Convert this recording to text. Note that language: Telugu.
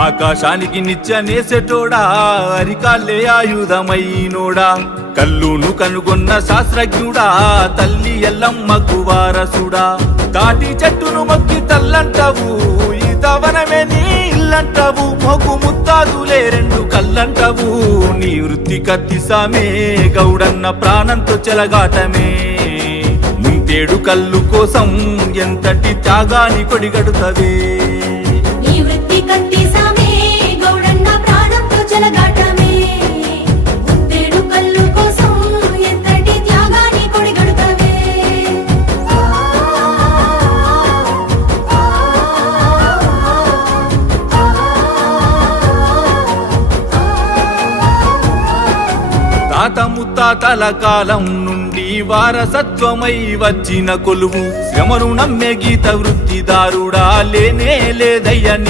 ఆకాశానికి నిత్యనేసెటోడా అరికాళ్ళే ఆయుధమైనోడా కల్లును కనుగొన్న శాస్త్రజ్ఞుడా తల్లి ఎల్లమ్మకు వారసుడా తాటి చెట్టును మొక్కి తల్లంటావు ఈ తవనమే నీ ఇల్లంటావు మొగ్గు ముత్తాదులే రెండు కళ్ళంటావు నీ వృత్తి కత్తిసామే గౌడన్న ప్రాణంతో చెలగాటమే ముంతేడు కళ్ళు కోసం ఎంతటి త్యాగాని కొడిగడుతవే నీ వృత్తి కత్తిసామే గౌడన్న ప్రాణంతో చెలగాటమే ముంతేడు కళ్ళు కోసం ఎంతటి త్యాగాని కొడిగడుతవే తాత ముత్తాతల కాలం నుండి వారసత్వమై వచ్చిన కొలువు శ్రమను నమ్మే గీత వృత్తిదారుడా లేనే లేదయ్య